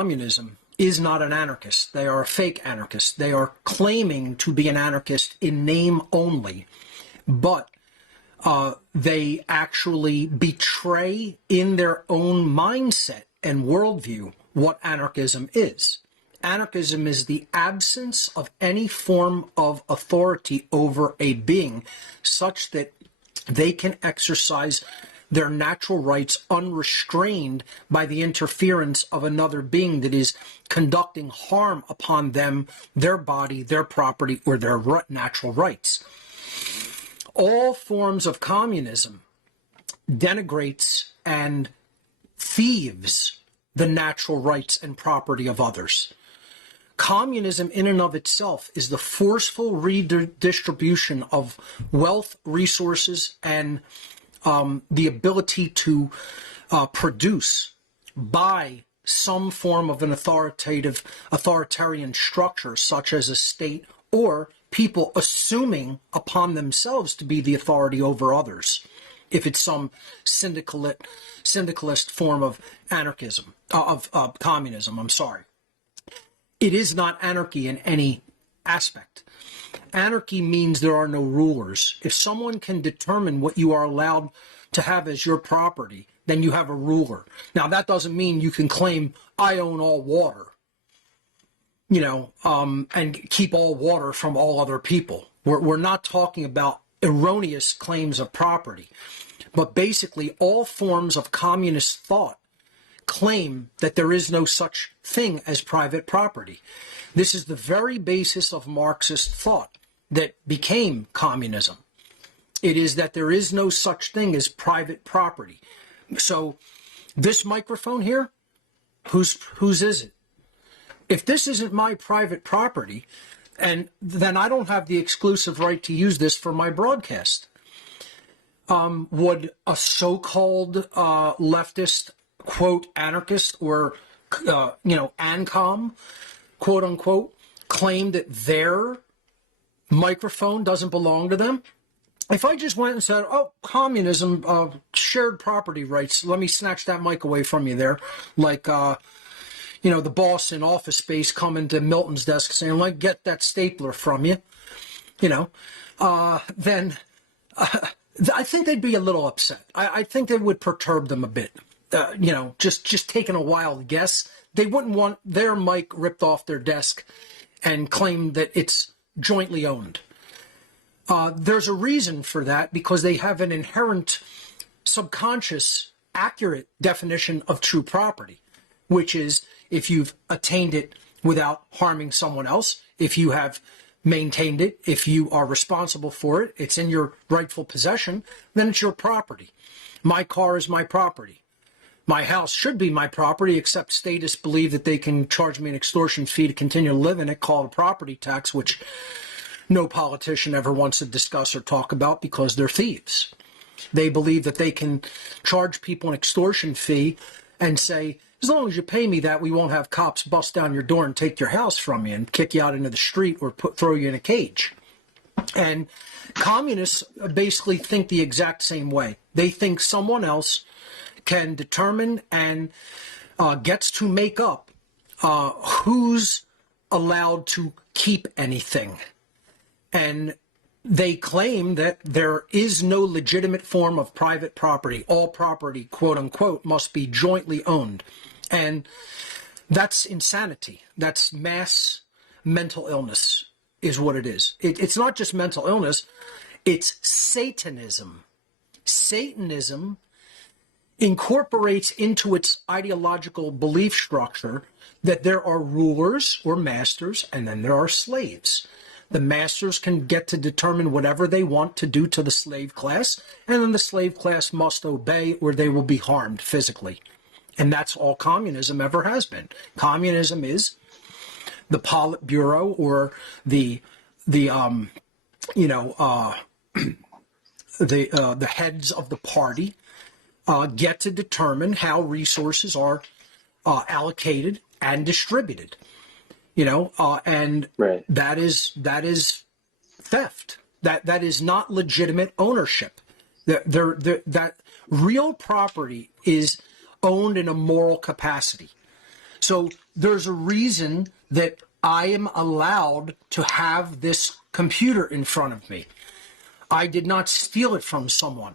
communism is not an anarchist. They are a fake anarchist. They are claiming to be an anarchist in name only, but they actually betray in their own mindset and worldview what anarchism is. Anarchism is the absence of any form of authority over a being such that they can exercise their natural rights unrestrained by the interference of another being that is conducting harm upon them, their body, their property, or their natural rights. All forms of communism denigrates and thieves the natural rights and property of others. Communism in and of itself is the forceful redistribution of wealth, resources, and the ability to produce by some form of an authoritarian structure, such as a state or people assuming upon themselves to be the authority over others, if it's some syndicalist form of anarchism, of communism, I'm sorry. It is not anarchy in any aspect. Anarchy means there are no rulers. If someone can determine what you are allowed to have as your property, then you have a ruler. Now, that doesn't mean you can claim, I own all water, and keep all water from all other people. We're not talking about erroneous claims of property, but basically all forms of communist thought claim that there is no such thing as private property. This is the very basis of Marxist thought that became communism. It is that there is no such thing as private property. So this microphone here, whose is it? If this isn't my private property, and then I don't have the exclusive right to use this for my broadcast. Would a so-called leftist, quote, anarchist, or, ANCOM, quote unquote, claim that their microphone doesn't belong to them? If I just went and said, oh, communism, shared property rights, let me snatch that mic away from you there, like, the boss in Office Space coming to Milton's desk saying, like, get that stapler from you, then I think they'd be a little upset. I think they would perturb them a bit. Just taking a wild guess. They wouldn't want their mic ripped off their desk and claim that it's jointly owned. There's a reason for that, because they have an inherent subconscious, accurate definition of true property, which is if you've attained it without harming someone else, if you have maintained it, if you are responsible for it, it's in your rightful possession, then it's your property. My car is my property. My house should be my property, except statists believe that they can charge me an extortion fee to continue to live in it, called a property tax, which no politician ever wants to discuss or talk about because they're thieves. They believe that they can charge people an extortion fee and say, as long as you pay me that, we won't have cops bust down your door and take your house from you and kick you out into the street or throw you in a cage. And communists basically think the exact same way. They think someone else can determine and gets to make up who's allowed to keep anything. And they claim that there is no legitimate form of private property. All property, quote unquote, must be jointly owned. And that's insanity. That's mass mental illness is what it is. It's not just mental illness. It's Satanism. Satanism incorporates into its ideological belief structure that there are rulers or masters, and then there are slaves. The masters can get to determine whatever they want to do to the slave class, and then the slave class must obey or they will be harmed physically. And that's all communism ever has been. Communism is the Politburo or the heads of the party get to determine how resources are allocated and distributed. And right. that is theft. That is not legitimate ownership. That real property is owned in a moral capacity. So there's a reason that I am allowed to have this computer in front of me. I did not steal it from someone.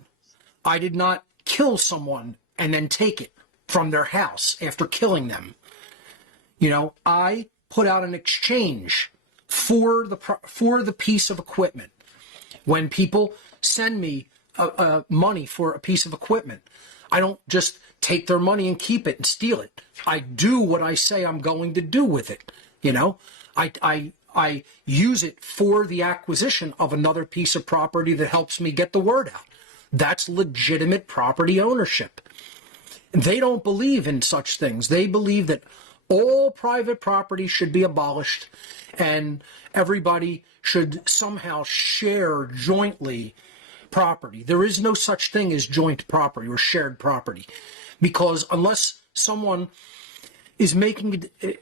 I did not kill someone and then take it from their house after killing them. You know, I put out an exchange for the piece of equipment. When people send me money for a piece of equipment, I don't just take their money and keep it and steal it. I do what I say I'm going to do with it. You know, I use it for the acquisition of another piece of property that helps me get the word out. That's legitimate property ownership. They don't believe in such things. They believe that all private property should be abolished and everybody should somehow share jointly property. There is no such thing as joint property or shared property, because unless someone is making it,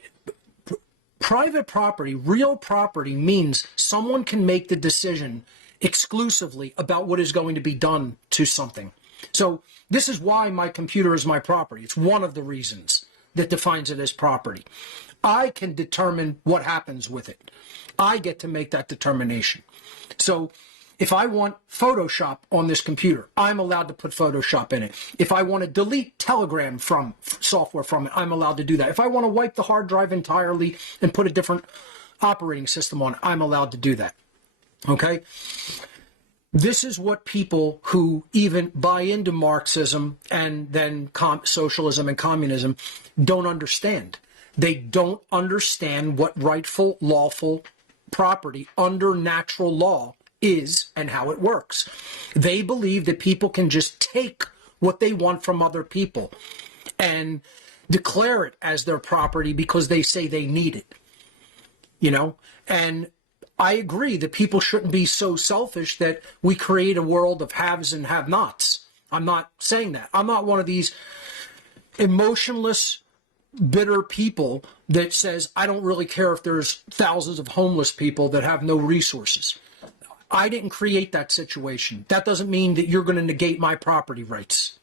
private property, real property, means someone can make the decision exclusively about what is going to be done to something. So this is why my computer is my property. It's one of the reasons that defines it as property. I can determine what happens with it. I get to make that determination. So if I want Photoshop on this computer, I'm allowed to put Photoshop in it. If I want to delete Telegram from software from it, I'm allowed to do that. If I want to wipe the hard drive entirely and put a different operating system on it, I'm allowed to do that. Okay? This is what people who even buy into Marxism and then socialism and communism don't understand. They don't understand what rightful, lawful property under natural law is and how it works. They believe that people can just take what they want from other people and declare it as their property because they say they need it. You know, and I agree that people shouldn't be so selfish that we create a world of haves and have-nots. I'm not saying that. I'm not one of these emotionless, bitter people that says, I don't really care if there's thousands of homeless people that have no resources. I didn't create that situation. That doesn't mean that you're going to negate my property rights.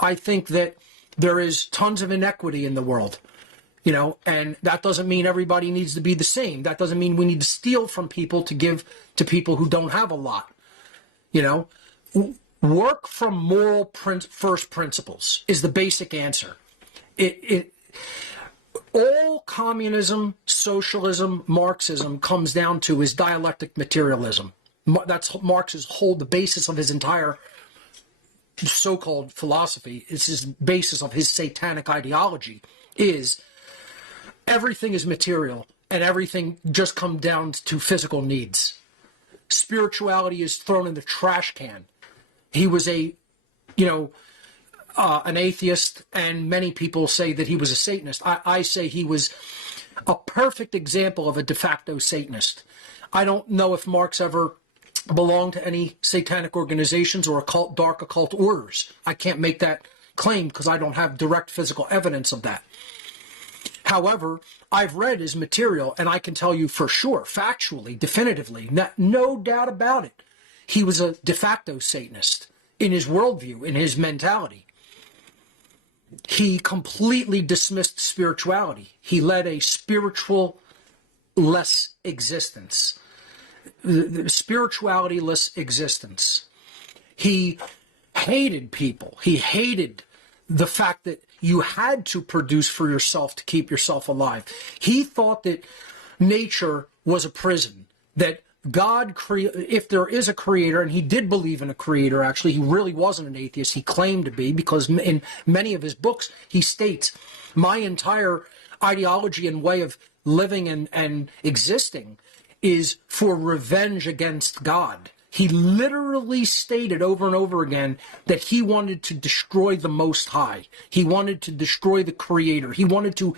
I think that there is tons of inequity in the world. You know, and that doesn't mean everybody needs to be the same. That doesn't mean we need to steal from people to give to people who don't have a lot. You know, work from moral first principles is the basic answer. All communism, socialism, Marxism comes down to is dialectic materialism. That's Marx's the basis of his entire so-called philosophy. It's his basis of his satanic ideology is everything is material and everything just comes down to physical needs. Spirituality is thrown in the trash can. He was an atheist, and many people say that he was a Satanist. I say he was a perfect example of a de facto Satanist. I don't know if Marx ever belonged to any satanic organizations or dark occult orders. I can't make that claim because I don't have direct physical evidence of that. However, I've read his material, and I can tell you for sure, factually, definitively, no doubt about it, he was a de facto Satanist in his worldview, in his mentality. He completely dismissed spirituality. He led a spiritual-less existence. Spirituality-less existence. He hated people. He hated the fact that you had to produce for yourself to keep yourself alive. He thought that nature was a prison, that God, if there is a creator, and he did believe in a creator, actually, he really wasn't an atheist. He claimed to be, because in many of his books, he states, my entire ideology and way of living and existing is for revenge against God. He literally stated over and over again that he wanted to destroy the Most High. He wanted to destroy the Creator. He wanted to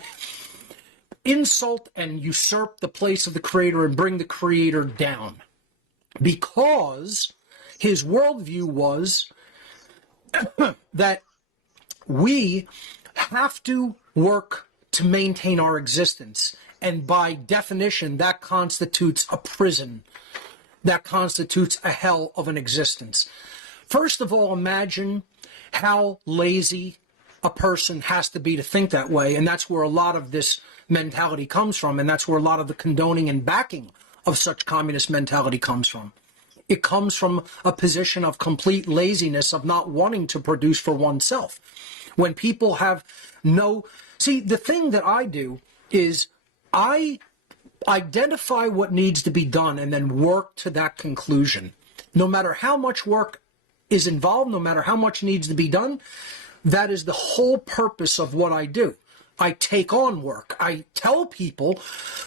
insult and usurp the place of the Creator and bring the Creator down. Because his worldview was that we have to work to maintain our existence. And by definition, that constitutes a prison. That constitutes a hell of an existence. First of all, imagine how lazy a person has to be to think that way. And that's where a lot of this mentality comes from. And that's where a lot of the condoning and backing of such communist mentality comes from. It comes from a position of complete laziness, of not wanting to produce for oneself. When people have no... See, the thing that I do is I identify what needs to be done and then work to that conclusion. No matter how much work is involved, no matter how much needs to be done, that is the whole purpose of what I do. I take on work. I tell people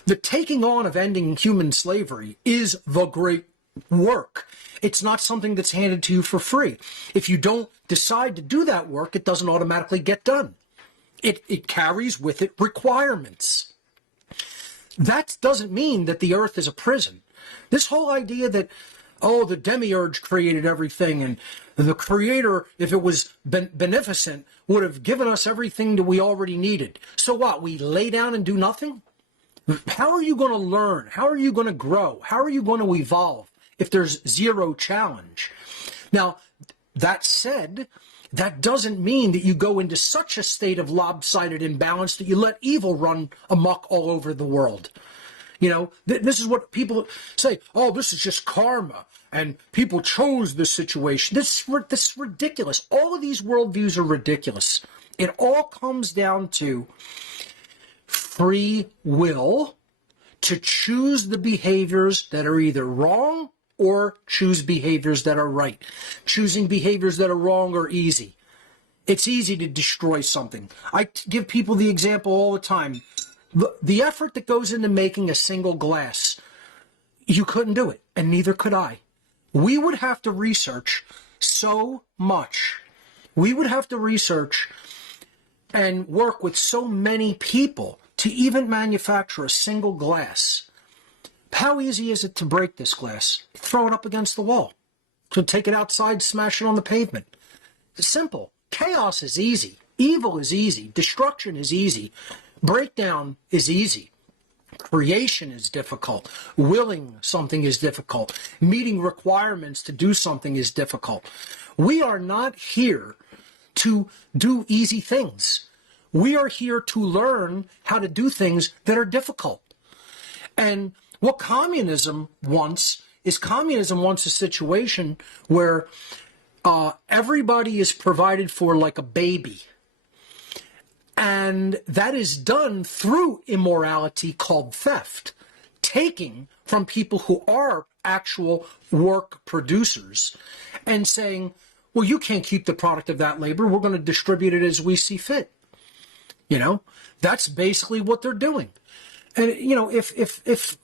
the taking on of ending human slavery is the great work. It's not something that's handed to you for free. If you don't decide to do that work, it doesn't automatically get done. It carries with it requirements. That doesn't mean that the earth is a prison. This whole idea that, oh, the demiurge created everything, and the creator, if it was beneficent, would have given us everything that we already needed. So what, we lay down and do nothing? How are you going to learn? How are you going to grow? How are you going to evolve if there's zero challenge? Now, that said, that doesn't mean that you go into such a state of lopsided imbalance that you let evil run amok all over the world. You know, this is what people say, oh, this is just karma, and people chose this situation. This is ridiculous. All of these worldviews are ridiculous. It all comes down to free will to choose the behaviors that are either wrong or choose behaviors that are right. Choosing behaviors that are wrong are easy. It's easy to destroy something. I give people the example all the time. The effort that goes into making a single glass, you couldn't do it, and neither could I. We would have to research so much. We would have to research and work with so many people to even manufacture a single glass. How easy is it to break this glass? Throw it up against the wall. To take it outside, smash it on the pavement. It's simple. Chaos is easy. Evil is easy. Destruction is easy. Breakdown is easy. Creation is difficult. Willing something is difficult. Meeting requirements to do something is difficult. We are not here to do easy things. We are here to learn how to do things that are difficult. And what communism wants is a situation where everybody is provided for like a baby. And that is done through immorality called theft, taking from people who are actual work producers and saying, well, you can't keep the product of that labor. We're going to distribute it as we see fit. You know, that's basically what they're doing. And, you know, if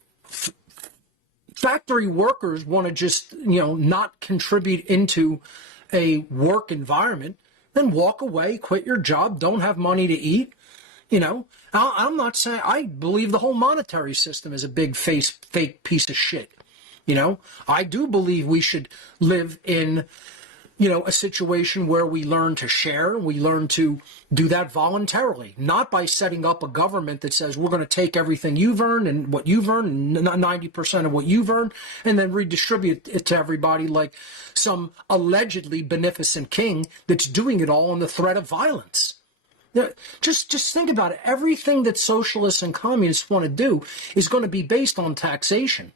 factory workers want to just, you know, not contribute into a work environment, then walk away, quit your job, don't have money to eat. You know, I'm not saying, I believe the whole monetary system is a big fake piece of shit. You know, I do believe we should live in, you know, a situation where we learn to share, we learn to do that voluntarily, not by setting up a government that says we're going to take everything you've earned and what you've earned, 90% of what you've earned, and then redistribute it to everybody like some allegedly beneficent king that's doing it all on the threat of violence. Just think about it. Everything that socialists and communists want to do is going to be based on taxation.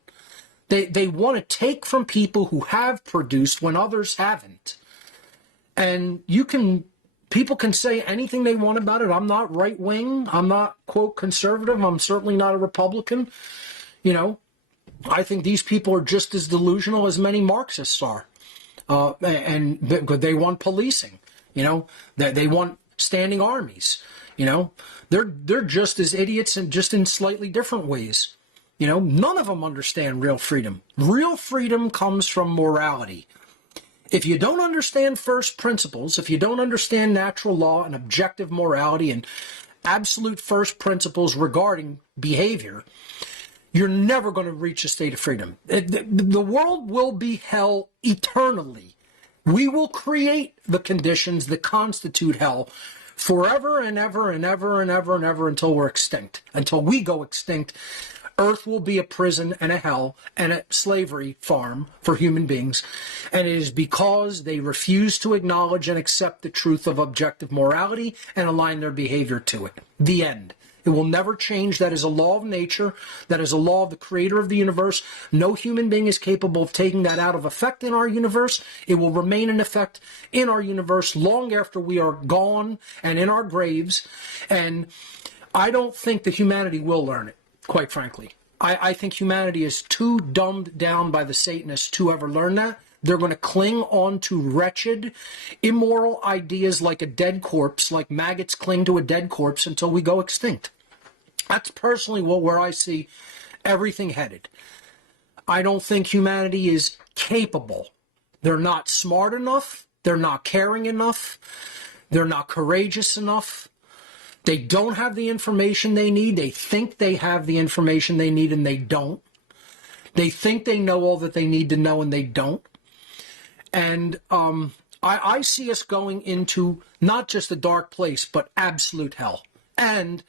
They want to take from people who have produced when others haven't. And people can say anything they want about it. I'm not right wing. I'm not, quote, conservative. I'm certainly not a Republican. You know, I think these people are just as delusional as many Marxists are. And they want policing, you know, they want standing armies, you know, they're just as idiots and just in slightly different ways. You know, none of them understand real freedom. Real freedom comes from morality. If you don't understand first principles, if you don't understand natural law and objective morality and absolute first principles regarding behavior, you're never going to reach a state of freedom. The world will be hell eternally. We will create the conditions that constitute hell forever and ever and ever and ever and ever until we're extinct, until we go extinct. Earth will be a prison and a hell and a slavery farm for human beings. And it is because they refuse to acknowledge and accept the truth of objective morality and align their behavior to it. The end. It will never change. That is a law of nature. That is a law of the creator of the universe. No human being is capable of taking that out of effect in our universe. It will remain in effect in our universe long after we are gone and in our graves. And I don't think that humanity will learn it, quite frankly. I think humanity is too dumbed down by the Satanists to ever learn that. They're going to cling on to wretched, immoral ideas like a dead corpse, like maggots cling to a dead corpse until we go extinct. That's personally where I see everything headed. I don't think humanity is capable. They're not smart enough. They're not caring enough. They're not courageous enough. They don't have the information they need. They think they have the information they need, and they don't. They think they know all that they need to know, and they don't. And I see us going into not just a dark place, but absolute hell. And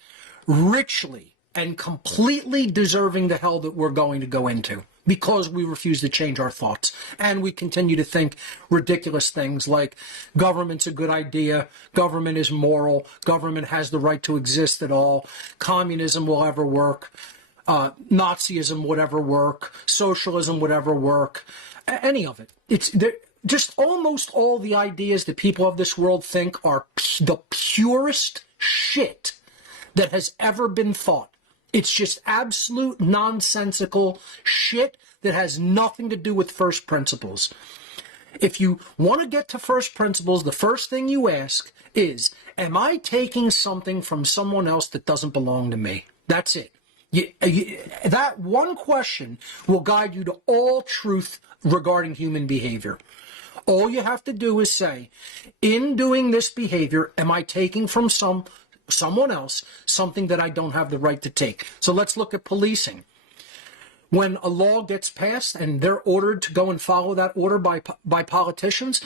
richly and completely deserving the hell that we're going to go into, because we refuse to change our thoughts. And we continue to think ridiculous things like government's a good idea, government is moral, government has the right to exist at all, communism will ever work, Nazism would ever work, socialism would ever work, any of it. It's just almost all the ideas that people of this world think are the purest shit that has ever been thought. It's just absolute nonsensical shit that has nothing to do with first principles. If you want to get to first principles, the first thing you ask is, am I taking something from someone else that doesn't belong to me? That's it. That one question will guide you to all truth regarding human behavior. All you have to do is say, in doing this behavior, am I taking from someone else something that I don't have the right to take? So let's look at policing. When a law gets passed and they're ordered to go and follow that order by politicians,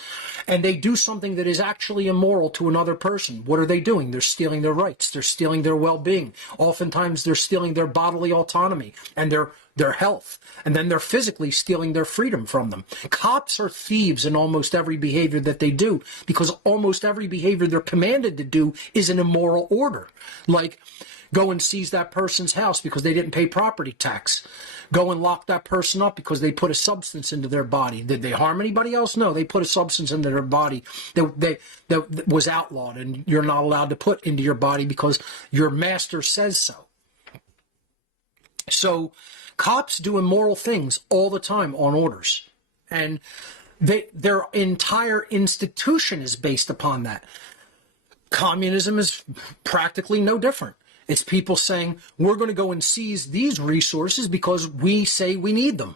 and they do something that is actually immoral to another person, what are they doing? They're stealing their rights. They're stealing their well-being. Oftentimes they're stealing their bodily autonomy and their health, and then they're physically stealing their freedom from them. Cops are thieves in almost every behavior that they do, because almost every behavior they're commanded to do is an immoral order. Like, go and seize that person's house because they didn't pay property tax. Go and lock that person up because they put a substance into their body. Did they harm anybody else? No, they put a substance into their body that was outlawed, and you're not allowed to put into your body because your master says so. So cops do immoral things all the time on orders, and their entire institution is based upon that. Communism is practically no different. It's people saying, we're going to go and seize these resources because we say we need them.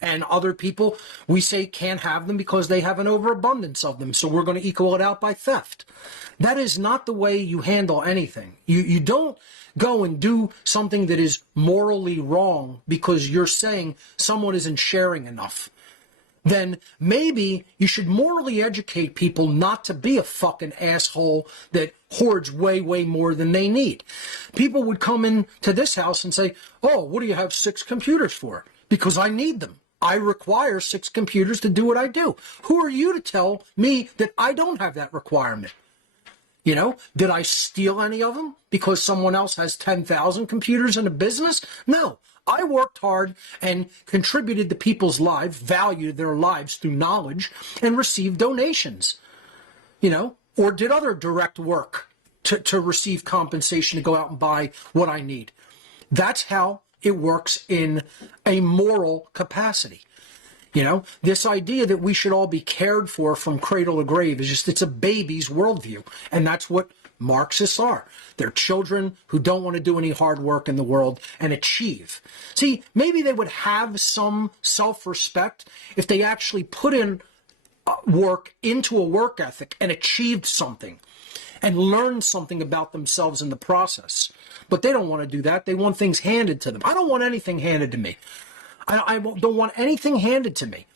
And other people, we say, can't have them because they have an overabundance of them. So we're going to equal it out by theft. That is not the way you handle anything. You don't go and do something that is morally wrong because you're saying someone isn't sharing enough. Then maybe you should morally educate people not to be a fucking asshole that hoards way, way more than they need. People would come into this house and say, oh, what do you have 6 computers for? Because I need them. I require 6 computers to do what I do. Who are you to tell me that I don't have that requirement? You know, did I steal any of them because someone else has 10,000 computers in a business? No. I worked hard and contributed to people's lives, valued their lives through knowledge, and received donations, you know, or did other direct work to receive compensation to go out and buy what I need. That's how it works in a moral capacity. You know, this idea that we should all be cared for from cradle to grave is just, it's a baby's worldview. And that's what Marxists are. They're children who don't want to do any hard work in the world and achieve. See, maybe they would have some self-respect if they actually put in work into a work ethic and achieved something and learned something about themselves in the process. But they don't want to do that. They want things handed to them. I don't want anything handed to me. I don't want anything handed to me.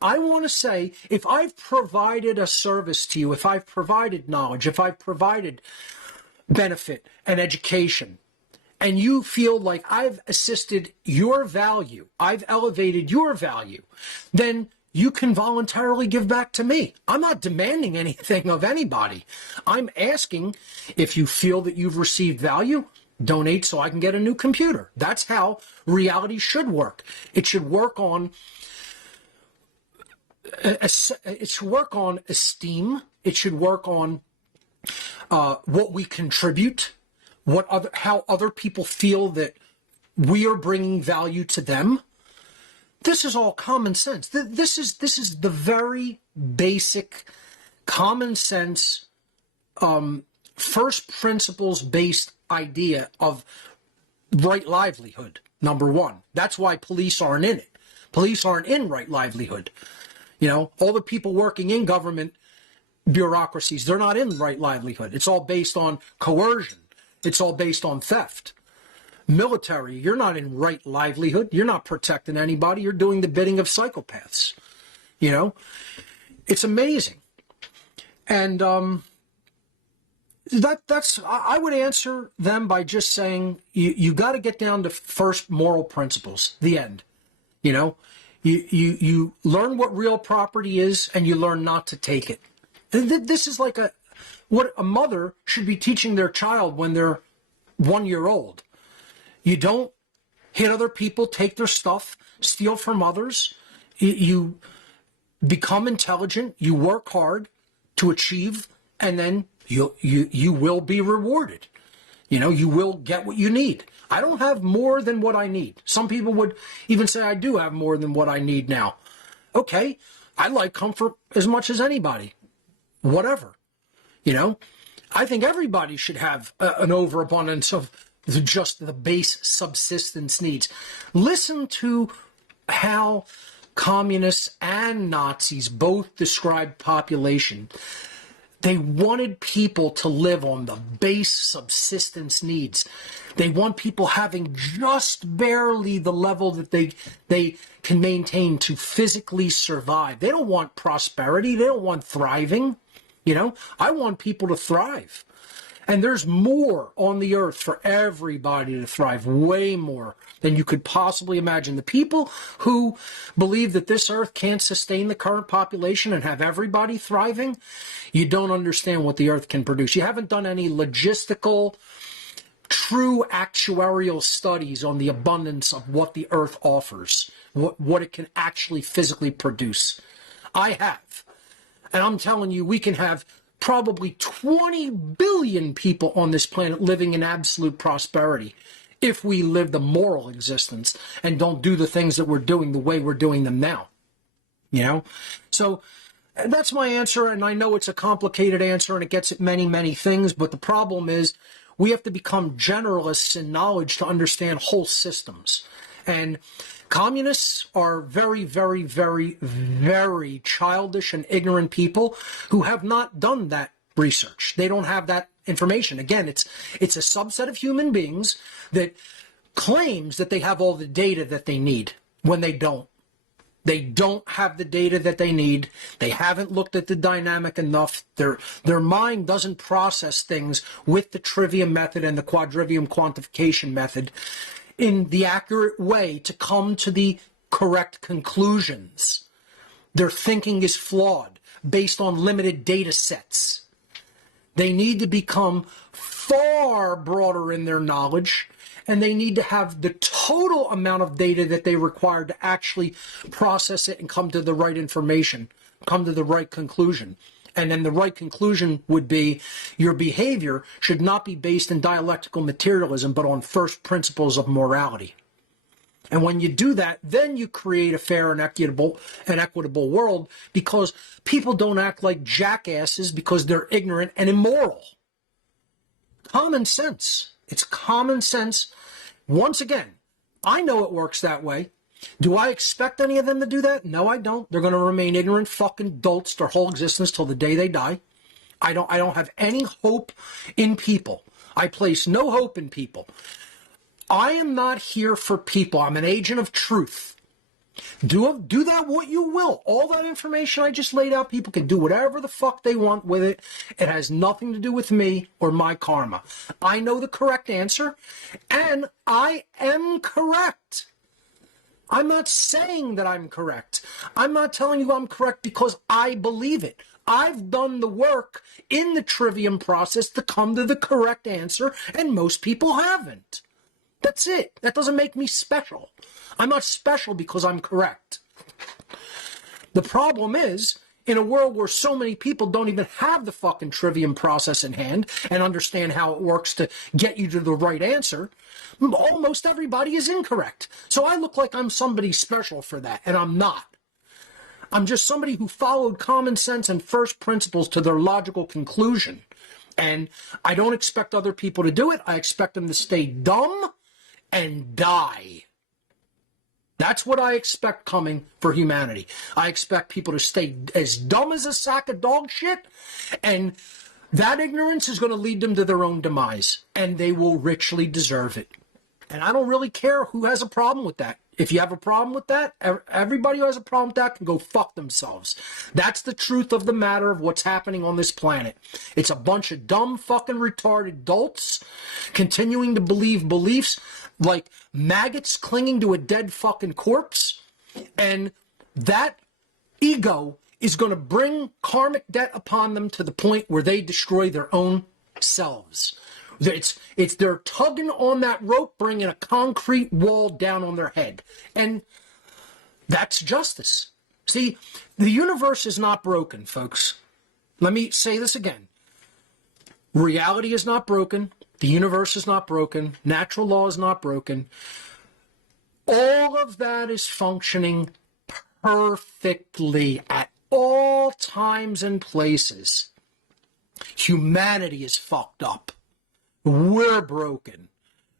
I want to say, if I've provided a service to you, if I've provided knowledge, if I've provided benefit and education, and you feel like I've assisted your value, I've elevated your value, then you can voluntarily give back to me. I'm not demanding anything of anybody. I'm asking if you feel that you've received value, donate so I can get a new computer. That's how reality should work. It should work on esteem. It should work on what we contribute, how other people feel that we are bringing value to them. This is all common sense. This is the very basic, common sense, first principles based idea of right livelihood. Number one. That's why police aren't in it. Police aren't in right livelihood. You know, all the people working in government bureaucracies, they're not in right livelihood. It's all based on coercion. It's all based on theft. Military, you're not in right livelihood. You're not protecting anybody. You're doing the bidding of psychopaths. You know, it's amazing. And that's I would answer them by just saying you got to get down to first moral principles. The end. You know, you learn what real property is, and you learn not to take it. This is like what a mother should be teaching their child when they're 1 year old. You don't hit other people, take their stuff, steal from others. You become intelligent. You work hard to achieve, and then you will be rewarded. You know, you will get what you need. I don't have more than what I need. Some people would even say I do have more than what I need now. Okay, I like comfort as much as anybody. Whatever. You know, I think everybody should have an overabundance of just the base subsistence needs. Listen to how communists and Nazis both described population. They wanted people to live on the base subsistence needs. They want people having just barely the level that they can maintain to physically survive. They don't want prosperity. They don't want thriving. You know, I want people to thrive. And there's more on the earth for everybody to thrive, way more than you could possibly imagine. The people who believe that this earth can't sustain the current population and have everybody thriving, you don't understand what the earth can produce. You haven't done any logistical, true actuarial studies on the abundance of what the earth offers, what it can actually physically produce. I have. And I'm telling you, we can have probably 20 billion people on this planet living in absolute prosperity if we live the moral existence and don't do the things that we're doing the way we're doing them now. You know? So that's my answer, and I know it's a complicated answer and it gets at many, many things, but the problem is we have to become generalists in knowledge to understand whole systems. And communists are very, very, very, very childish and ignorant people who have not done that research. They don't have that information. Again, it's a subset of human beings that claims that they have all the data that they need when they don't. They don't have the data that they need. They haven't looked at the dynamic enough. Their mind doesn't process things with the trivium method and the quadrivium quantification method in the accurate way to come to the correct conclusions. Their thinking is flawed based on limited data sets. They need to become far broader in their knowledge, and they need to have the total amount of data that they require to actually process it and come to the right information, come to the right conclusion. And then the right conclusion would be your behavior should not be based in dialectical materialism, but on first principles of morality. And when you do that, then you create a fair and equitable world, because people don't act like jackasses because they're ignorant and immoral. Common sense. It's common sense. Once again, I know it works that way. Do I expect any of them to do that? No, I don't. They're going to remain ignorant fucking dolts their whole existence till the day they die. I don't have any hope in people. I place no hope in people. I am not here for people. I'm an agent of truth. Do that what you will. All that information I just laid out, people can do whatever the fuck they want with it. It has nothing to do with me or my karma. I know the correct answer, and I am correct. I'm not saying that I'm correct. I'm not telling you I'm correct because I believe it. I've done the work in the trivium process to come to the correct answer, and most people haven't. That's it. That doesn't make me special. I'm not special because I'm correct. The problem is, in a world where so many people don't even have the fucking trivium process in hand and understand how it works to get you to the right answer, almost everybody is incorrect. So I look like I'm somebody special for that, and I'm not. I'm just somebody who followed common sense and first principles to their logical conclusion. And I don't expect other people to do it. I expect them to stay dumb and die. That's what I expect coming for humanity. I expect people to stay as dumb as a sack of dog shit, and that ignorance is going to lead them to their own demise, and they will richly deserve it. And I don't really care who has a problem with that. If you have a problem with that, everybody who has a problem with that can go fuck themselves. That's the truth of the matter of what's happening on this planet. It's a bunch of dumb fucking retarded dolts continuing to believe beliefs like maggots clinging to a dead fucking corpse. And that ego is going to bring karmic debt upon them to the point where they destroy their own selves. It's they're tugging on that rope, bringing a concrete wall down on their head. And that's justice. See, the universe is not broken, folks. Let me say this again. Reality is not broken. The universe is not broken. Natural law is not broken. All of that is functioning perfectly at all times and places. Humanity is fucked up. We're broken.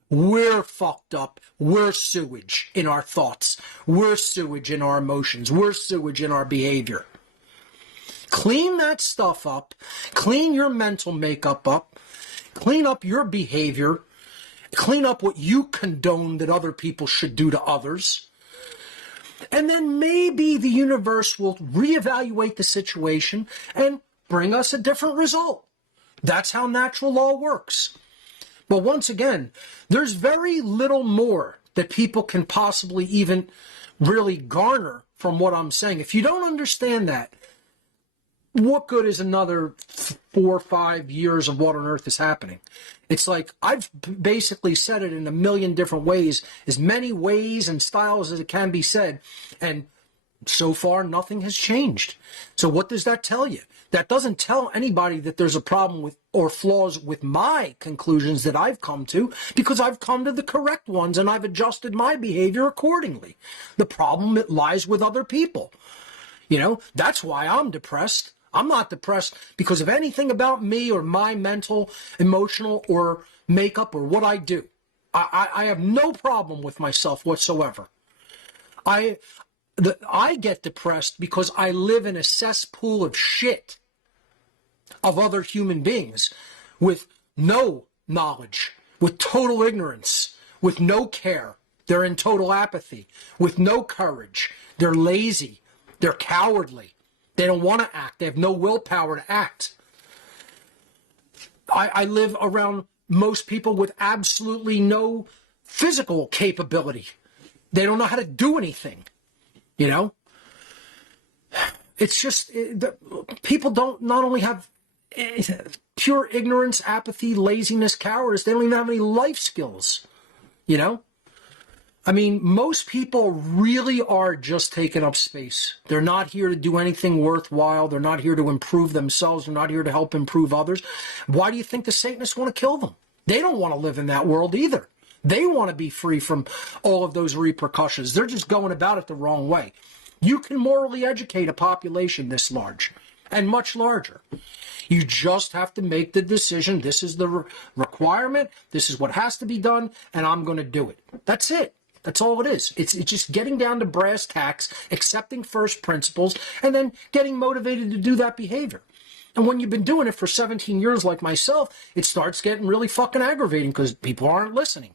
We're fucked up. We're sewage in our thoughts. We're sewage in our emotions. We're sewage in our behavior. Clean that stuff up. Clean your mental makeup up. Clean up your behavior. Clean up what you condone that other people should do to others. And then maybe the universe will reevaluate the situation and bring us a different result. That's how natural law works. But once again, there's very little more that people can possibly even really garner from what I'm saying. If you don't understand that, what good is another 4 or 5 years of what on earth is happening? It's like I've basically said it in a million different ways, as many ways and styles as it can be said, and so far nothing has changed. So what does that tell you? That doesn't tell anybody that there's a problem with or flaws with my conclusions that I've come to, because I've come to the correct ones and I've adjusted my behavior accordingly. The problem, it lies with other people. You know, that's why I'm depressed. I'm not depressed because of anything about me or my mental, emotional, or makeup or what I do. I have no problem with myself whatsoever. I get depressed because I live in a cesspool of shit of other human beings with no knowledge, with total ignorance, with no care. They're in total apathy, with no courage. They're lazy. They're cowardly. They don't want to act. They have no willpower to act. I live around most people with absolutely no physical capability. They don't know how to do anything, you know? It's just, people don't not only have pure ignorance, apathy, laziness, cowardice, they don't even have any life skills, you know? I mean, most people really are just taking up space. They're not here to do anything worthwhile. They're not here to improve themselves. They're not here to help improve others. Why do you think the Satanists want to kill them? They don't want to live in that world either. They want to be free from all of those repercussions. They're just going about it the wrong way. You can morally educate a population this large and much larger. You just have to make the decision. This is the requirement. This is what has to be done, and I'm going to do it. That's it. That's all it is. It's just getting down to brass tacks, accepting first principles, and then getting motivated to do that behavior. And when you've been doing it for 17 years like myself, it starts getting really fucking aggravating because people aren't listening.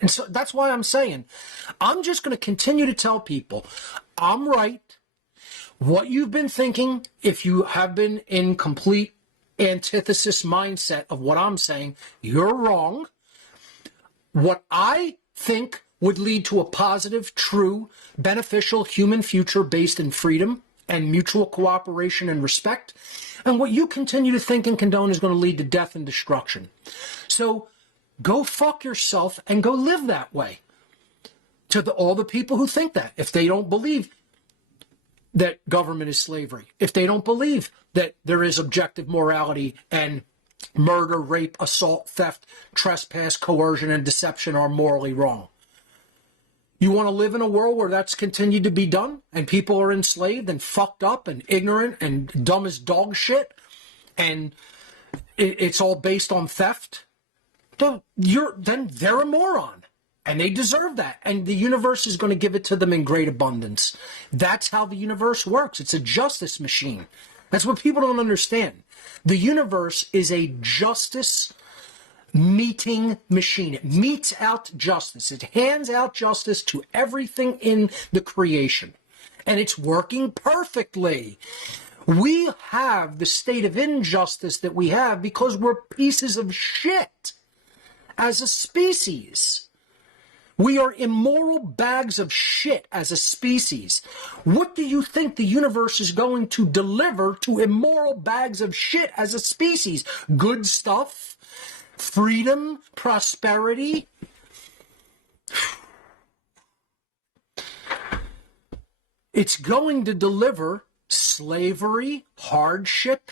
And so that's why I'm saying, I'm just going to continue to tell people, I'm right. What you've been thinking, if you have been in complete antithesis mindset of what I'm saying, you're wrong. What I think would lead to a positive, true, beneficial human future based in freedom and mutual cooperation and respect. And what you continue to think and condone is going to lead to death and destruction. So go fuck yourself and go live that way. To all the people who think that, if they don't believe that government is slavery, if they don't believe that there is objective morality and murder, rape, assault, theft, trespass, coercion, and deception are morally wrong. You want to live in a world where that's continued to be done and people are enslaved and fucked up and ignorant and dumb as dog shit and it's all based on theft? Then they're a moron. And they deserve that. And the universe is going to give it to them in great abundance. That's how the universe works. It's a justice machine. That's what people don't understand. The universe is a justice meeting machine. It metes out justice. It hands out justice to everything in the creation. And it's working perfectly. We have the state of injustice that we have because we're pieces of shit as a species. We are immoral bags of shit as a species. What do you think the universe is going to deliver to immoral bags of shit as a species? Good stuff? Freedom? Prosperity? It's going to deliver slavery, hardship,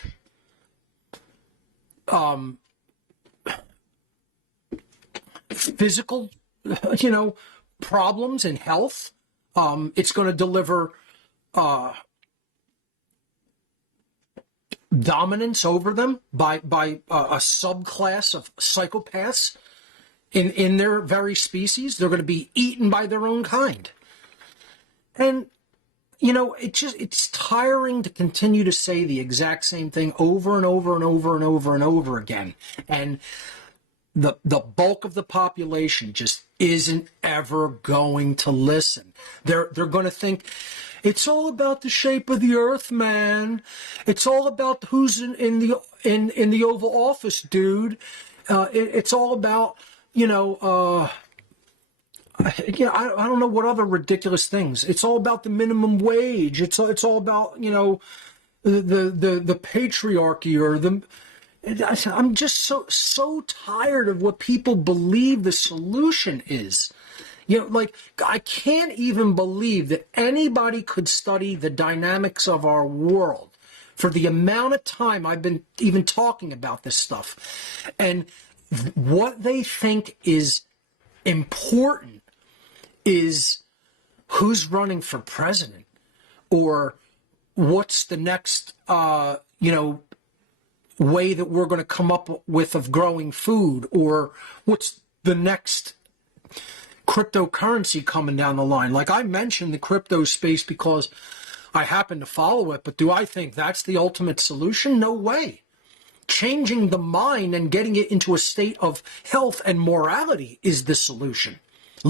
physical problems in health. It's going to deliver dominance over them by a subclass of psychopaths in their very species. They're going to be eaten by their own kind. And, it's tiring to continue to say the exact same thing over and over and over and over and over again. And the bulk of the population just isn't ever going to listen. They're going to think it's all about the shape of the earth, man. It's all about who's in the Oval Office, dude. It's all about I don't know what other ridiculous things. It's all about the minimum wage. It's all about the patriarchy or the. I'm just so tired of what people believe the solution is. I can't even believe that anybody could study the dynamics of our world for the amount of time I've been even talking about this stuff. And what they think is important is who's running for president or what's the next, way that we're going to come up with of growing food, or what's the next cryptocurrency coming down the line. Like I mentioned the crypto space because I happen to follow it, but do I think that's the ultimate solution? No way. Changing the mind and getting it into a state of health and morality is the solution.